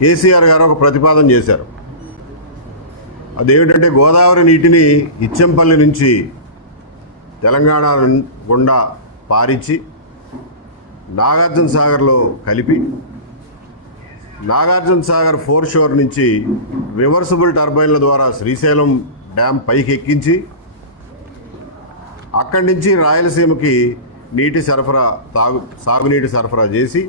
కేసీఆర్ గారు ఒక ప్రతిపాదన చేశారు. అదేమిటంటే గోదావరి నీటిని ఇచ్చంపల్లి నుంచి తెలంగాణ గుండా పారించి నాగార్జున సాగర్లో కలిపి నాగార్జున సాగర్ ఫోర్ షోర్ నుంచి రివర్సిబుల్ టర్బైన్ల ద్వారా శ్రీశైలం డ్యామ్ పైకి ఎక్కించి అక్కడి నుంచి రాయలసీమకి నీటి సరఫరా తాగు సాగునీటి సరఫరా చేసి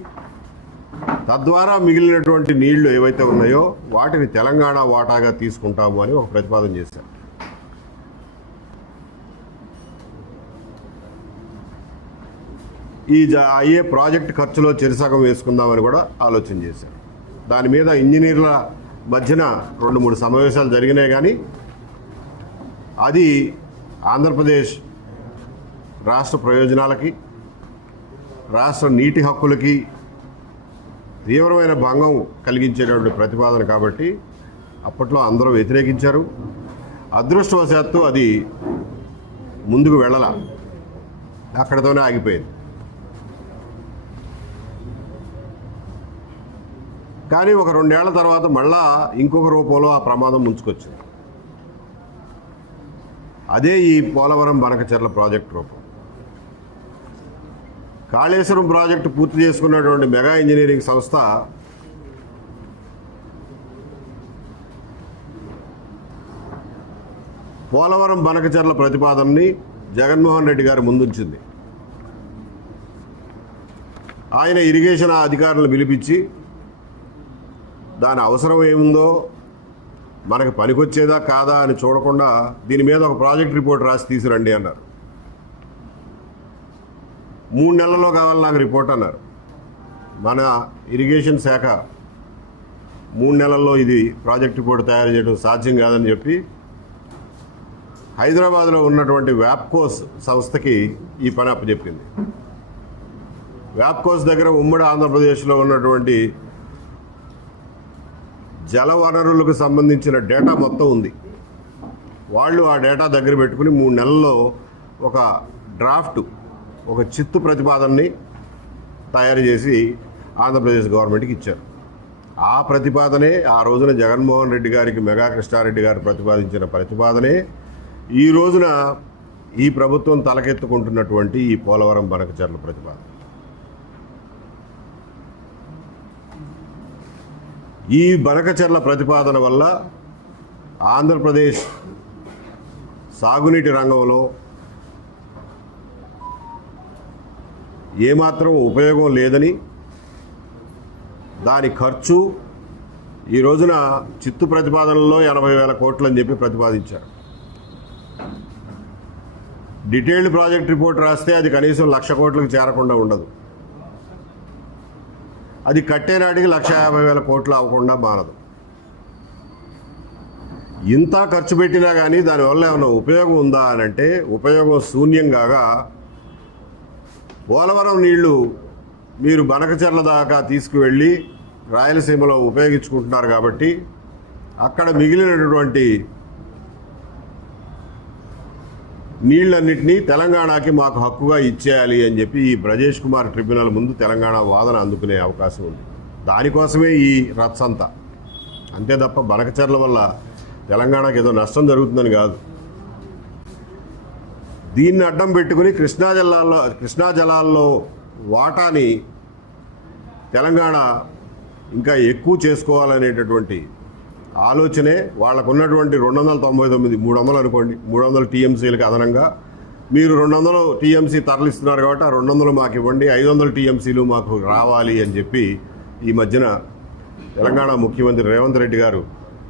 తద్వారా మిగిలినటువంటి నీళ్ళు ఏవైతే ఉన్నాయో వాటిని తెలంగాణ వాటాగా తీసుకుంటాము అని ఒక ప్రతిపాదన చేశారు. ఈ అయ్యే ప్రాజెక్ట్ ఖర్చులో చెరిసగం వేసుకుందామని కూడా ఆలోచన చేశారు. దాని మీద ఇంజనీర్ల మధ్యన రెండు మూడు సమావేశాలు జరిగినాయి కానీ అది ఆంధ్రప్రదేశ్ రాష్ట్ర ప్రయోజనాలకి రాష్ట్ర నీటి హక్కులకి తీవ్రమైన భంగం కలిగించేటువంటి ప్రతిపాదన కాబట్టి అప్పట్లో అందరూ వ్యతిరేకించారు. అదృష్టవశాత్తు అది ముందుకు వెళ్ళాల. అక్కడితోనే ఆగిపోయింది. కానీ ఒక రెండేళ్ళ తర్వాత మళ్ళా ఇంకొక రూపంలో ఆ ప్రమాదం ముంచుకొచ్చింది. అదే ఈ పోలవరం బనకచర్ల ప్రాజెక్ట్ రూపం. కాళేశ్వరం ప్రాజెక్టు పూర్తి చేసుకున్నటువంటి మెగా ఇంజనీరింగ్ సంస్థ పోలవరం బనకచర్ల ప్రతిపాదనని జగన్మోహన్ రెడ్డి గారు ముందుంచింది. ఆయన ఇరిగేషన్ అధికారులను పిలిపించి దాని అవసరం ఏముందో మనకు పనికొచ్చేదా కాదా అని చూడకుండా దీని మీద ఒక ప్రాజెక్ట్ రిపోర్ట్ రాసి తీసురండి అన్నారు. మూడు నెలల్లో కావాలి నాకు రిపోర్ట్ అన్నారు. మన ఇరిగేషన్ శాఖ మూడు నెలల్లో ఇది ప్రాజెక్ట్ రిపోర్ట్ తయారు చేయడం సాధ్యం కాదని చెప్పి హైదరాబాద్లో ఉన్నటువంటి వ్యాప్కోస్ సంస్థకి ఈ పని అప్పచెప్పింది. వ్యాప్కోస్ దగ్గర ఉమ్మడి ఆంధ్రప్రదేశ్లో ఉన్నటువంటి జలవనరులకు సంబంధించిన డేటా మొత్తం ఉంది. వాళ్ళు ఆ డేటా దగ్గర పెట్టుకుని మూడు నెలల్లో ఒక డ్రాఫ్ట్ ఒక చిత్తు ప్రతిపాదనని తయారు చేసి ఆంధ్రప్రదేశ్ గవర్నమెంట్కి ఇచ్చారు. ఆ ప్రతిపాదనే ఆ రోజున జగన్మోహన్ రెడ్డి గారికి మెగా కృష్ణారెడ్డి గారు ప్రతిపాదించిన ప్రతిపాదనే ఈ రోజున ఈ ప్రభుత్వం తలకెత్తుకుంటున్నటువంటి ఈ పోలవరం బనకచర్ల ప్రతిపాదన. ఈ బనకచర్ల ప్రతిపాదన వల్ల ఆంధ్రప్రదేశ్ సాగునీటి రంగంలో ఏమాత్రం ఉపయోగం లేదని దాని ఖర్చు ఈ రోజున చిత్తు ప్రతిపాదనలో ఎనభై వేల కోట్లు అని చెప్పి ప్రతిపాదించారు. డీటెయిల్డ్ ప్రాజెక్ట్ రిపోర్ట్ రాస్తే అది కనీసం లక్ష కోట్లకు చేరకుండా ఉండదు. అది కట్టేనాటికి లక్ష యాభై వేల కోట్లు అవ్వకుండా మారదు. ఇంత ఖర్చు పెట్టినా కానీ దానివల్ల ఏమైనా ఉపయోగం ఉందా అని అంటే ఉపయోగం శూన్యం కాగా పోలవరం నీళ్ళు మీరు బనకచెర్ల దాకా తీసుకువెళ్ళి రాయలసీమలో ఉపయోగించుకుంటున్నారు కాబట్టి అక్కడ మిగిలినటువంటి నీళ్ళన్నింటినీ తెలంగాణకి మాకు హక్కుగా ఇచ్చేయాలి అని చెప్పి ఈ బ్రజేష్ కుమార్ ట్రిబ్యునల్ ముందు తెలంగాణ వాదన అందుకునే అవకాశం ఉంది. దానికోసమే ఈ రత్సంతా అంతే తప్ప బనకచెర్ల వల్ల తెలంగాణకి ఏదో నష్టం జరుగుతుందని కాదు. దీన్ని అడ్డం పెట్టుకుని కృష్ణా జిల్లాలో కృష్ణా జలాల్లో వాటాని తెలంగాణ ఇంకా ఎక్కువ చేసుకోవాలనేటటువంటి ఆలోచనే వాళ్ళకు ఉన్నటువంటి రెండు వందల తొంభై తొమ్మిది మూడు వందలు అనుకోండి మూడు వందల టీఎంసీలకు అదనంగా. మీరు రెండు వందలు టీఎంసీ తరలిస్తున్నారు కాబట్టి ఆ రెండు వందలు మాకు ఇవ్వండి ఐదు వందల టీఎంసీలు మాకు రావాలి అని చెప్పి ఈ మధ్యన తెలంగాణ ముఖ్యమంత్రి రేవంత్ రెడ్డి గారు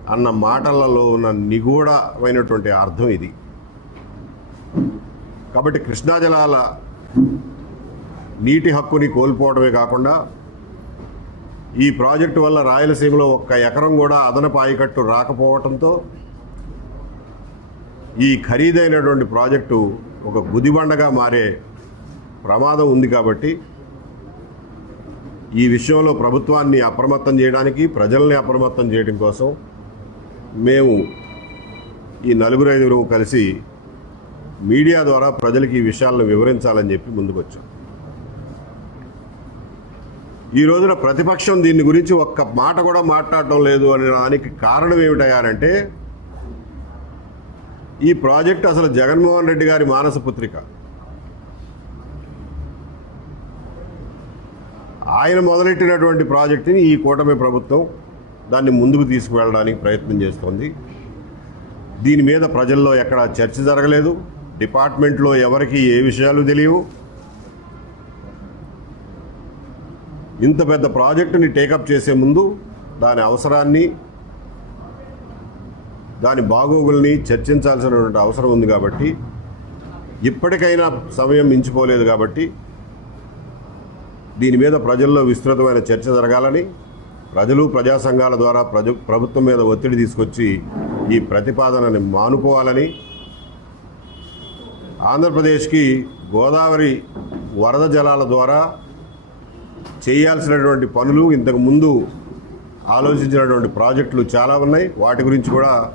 అన్న మాటలలో ఉన్న నిగూఢమైనటువంటి అర్థం ఇది. కాబట్టి కృష్ణా జలాల నీటి హక్కుని కోల్పోవడమే కాకుండా ఈ ప్రాజెక్టు వల్ల రాయలసీమలో ఒక్క ఎకరం కూడా అదనపు ఆయకట్టు రాకపోవడంతో ఈ ఖరీదైనటువంటి ప్రాజెక్టు ఒక గుదిబండగా మారే ప్రమాదం ఉంది కాబట్టి ఈ విషయంలో ప్రభుత్వాన్ని అప్రమత్తం చేయడానికి ప్రజల్ని అప్రమత్తం చేయడం కోసం మేము ఈ నలుగురు ఐదుగురు కలిసి మీడియా ద్వారా ప్రజలకు ఈ విషయాలను వివరించాలని చెప్పి ముందుకొచ్చాం. ఈ రోజున ప్రతిపక్షం దీని గురించి ఒక్క మాట కూడా మాట్లాడటం లేదు అనే దానికి కారణం ఏమిటయ్యారంటే ఈ ప్రాజెక్ట్ అసలు జగన్మోహన్ రెడ్డి గారి మానస పుత్రిక. ఆయన మొదలెట్టినటువంటి ప్రాజెక్టుని ఈ కూటమి ప్రభుత్వం దాన్ని ముందుకు తీసుకువెళ్ళడానికి ప్రయత్నం చేస్తోంది. దీని మీద ప్రజల్లో ఎక్కడ చర్చ జరగలేదు. డిపార్ట్మెంట్లో ఎవరికి ఏ విషయాలు తెలియవు? ఇంత పెద్ద ప్రాజెక్టుని టేకప్ చేసే ముందు దాని అవసరాన్ని దాని బాగోగుల్ని చర్చించాల్సినటువంటి అవసరం ఉంది కాబట్టి ఇప్పటికైనా సమయం మించిపోలేదు కాబట్టి దీని మీద ప్రజల్లో విస్తృతమైన చర్చ జరగాలని ప్రజలు ప్రజా సంఘాల ద్వారా ప్రజ ప్రభుత్వం మీద ఒత్తిడి తీసుకొచ్చి ఈ ప్రతిపాదనని మానుకోవాలని ఆంధ్రప్రదేశ్కి గోదావరి వరద జలాల ద్వారా చేయాల్సినటువంటి పనులు ఇంతకు ముందు ఆలోచించినటువంటి ప్రాజెక్టులు చాలా ఉన్నాయి. వాటి గురించి కూడా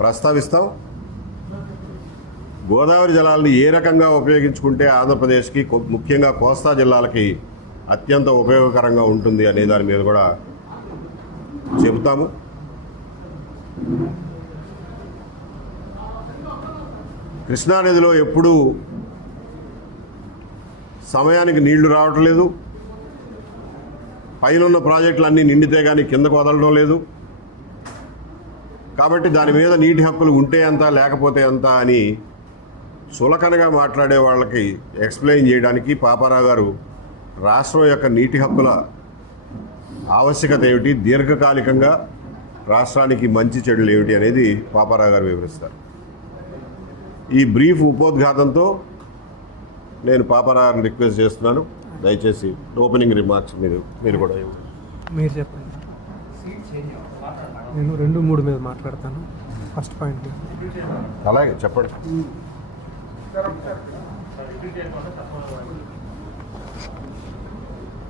ప్రస్తావిస్తాం. గోదావరి జలాలను ఏ రకంగా ఉపయోగించుకుంటే ఆంధ్రప్రదేశ్కి ముఖ్యంగా కోస్తా జిల్లాలకి అత్యంత ఉపయోగకరంగా ఉంటుంది అనే దాని మీద కూడా చెబుతాము. కృష్ణానదిలో ఎప్పుడూ సమయానికి నీళ్ళు రావటం లేదు పైన ప్రాజెక్టులన్నీ ప్రాజెక్టులు అన్నీ నిండితే కానీ కిందకు వదలడం లేదు. కాబట్టి దాని మీద నీటి హక్కులు ఉంటే అంత లేకపోతే అంత అని సులకనగా మాట్లాడే వాళ్ళకి ఎక్స్ప్లెయిన్ చేయడానికి పాపారావు గారు రాష్ట్రం యొక్క నీటి హక్కుల ఆవశ్యకత ఏమిటి? దీర్ఘకాలికంగా రాష్ట్రానికి మంచి చెడులు ఏమిటి అనేది పాపారావు గారు వివరిస్తారు. ఈ బ్రీఫ్ ఉపోద్ఘాతంతో నేను పాపారావుని రిక్వెస్ట్ చేస్తున్నాను. దయచేసి ఓపెనింగ్ రిమార్క్స్ మీరు మీరు కూడా ఇవ్వండి. మీరు చెప్పండి. నేను రెండు మూడు మీద మాట్లాడతాను. First point. అలాగే చెప్పండి.